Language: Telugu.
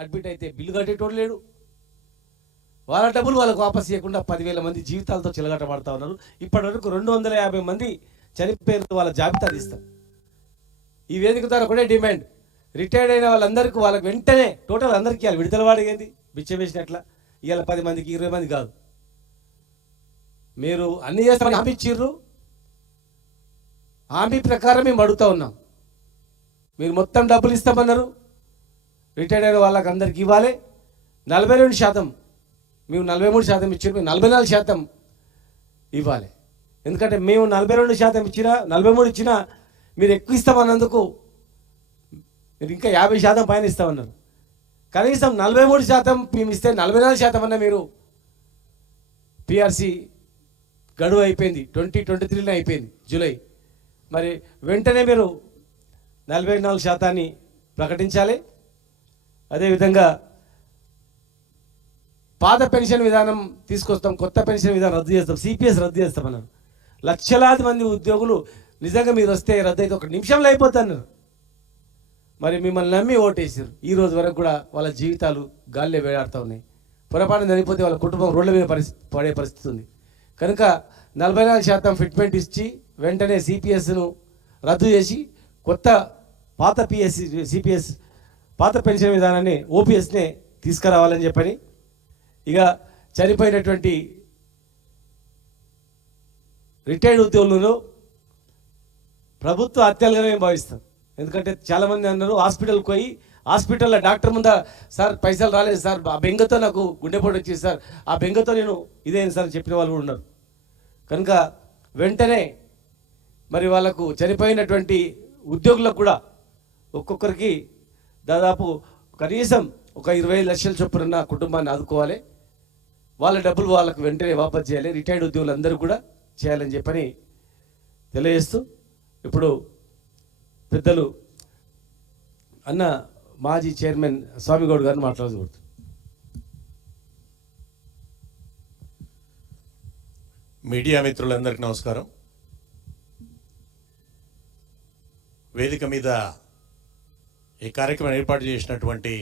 అడ్మిట్ అయితే బిల్లు కట్టేటోడు లేడు. వాళ్ళ డబ్బులు వాళ్ళకు వాపస్ చేయకుండా 10,000 మంది జీవితాలతో చిలగట పడతా ఉన్నారు. ఇప్పటి వరకు 250 మంది చనిపోయిన వాళ్ళ జాబితా తీస్తాం. ఈ వేదిక ద్వారా ఒకటే డిమాండ్, రిటైర్డ్ అయిన వాళ్ళందరికీ వాళ్ళకి వెంటనే టోటల్ అందరికీ ఇవ్వాలి. విడుదల వాడిగేంది బిచ్చం వేసినట్ల ఇవాళ 10 మందికి 20 మంది కాదు. మీరు అన్ని చేస్తామని హామీ ఇచ్చిర్రు, హామీ ప్రకారం మేము అడుగుతూ ఉన్నాం. మీరు మొత్తం డబ్బులు ఇస్తామన్నారు, రిటైర్డ్ అయిన వాళ్ళకి అందరికి ఇవ్వాలి. 42% మేము 43% ఇచ్చారు, మేము 44% ఇవ్వాలి. ఎందుకంటే మేము 42% ఇచ్చినా 43 ఇచ్చినా మీరు ఎక్కువ ఇస్తామన్నందుకు మీరు ఇంకా 50% పైన ఇస్తామన్నారు. కనీసం 43% మేము ఇస్తే 44% అన్న మీరు పిఆర్సీ గడువు అయిపోయింది, 2023లో అయిపోయింది జూలై. మరి వెంటనే మీరు 44% ప్రకటించాలి. అదేవిధంగా పాత పెన్షన్ విధానం తీసుకొస్తాం, కొత్త పెన్షన్ విధానం రద్దు చేస్తాం, సిపిఎస్ రద్దు చేస్తామన్నారు. లక్షలాది మంది ఉద్యోగులు నిజంగా మీరు వస్తే రద్దు అయితే 1 నిమిషంలో అయిపోతున్నారు. మరి మిమ్మల్ని నమ్మి ఓటేసారు. ఈ రోజు వరకు కూడా వాళ్ళ జీవితాలు గాల్లో వేలాడుతూ ఉన్నాయి. పొరపాటున చనిపోతే వాళ్ళ కుటుంబం రోడ్ల మీద పడే పరిస్థితి ఉంది. కనుక 44% ఫిట్మెంట్ ఇచ్చి వెంటనే సిపిఎస్ను రద్దు చేసి కొత్త పాత సిపిఎస్ పాత పెన్షన్ విధానాన్ని ఓపీఎస్నే తీసుకురావాలని చెప్పని, ఇక చనిపోయినటువంటి రిటైర్డ్ ఉద్యోగులను ప్రభుత్వ హత్యలుగానే మేము భావిస్తాం. ఎందుకంటే చాలామంది అన్నారు హాస్పిటల్కి పోయి హాస్పిటల్లో డాక్టర్ ముందా సార్ పైసలు రాలేదు సార్, ఆ బెంగతో నాకు గుండెపోటు వచ్చింది సార్, ఆ బెంగతో నేను ఇదేంటి సార్ చెప్పిన వాళ్ళు కూడా ఉన్నారు. కనుక వెంటనే మరి వాళ్ళకు చనిపోయినటువంటి ఉద్యోగులకు కూడా ఒక్కొక్కరికి దాదాపు కనీసం ఒక 25 లక్షల చొప్పున కుటుంబాన్ని ఆదుకోవాలి. వాళ్ళ డబ్బులు వాళ్ళకు వెంటనే వాపస్ చేయాలి. రిటైర్డ్ ఉద్యోగులందరూ కూడా చేయాలని చెప్పని తెలియజేస్తూ ఇప్పుడు పెద్దలు అన్న మాజీ చైర్మన్ స్వామిగౌడ్ గారిని మాట్లాడకూడదు. మీడియా మిత్రులందరికీ నమస్కారం. వేదిక మీద ఈ కార్యక్రమం ఏర్పాటు చేసినటువంటి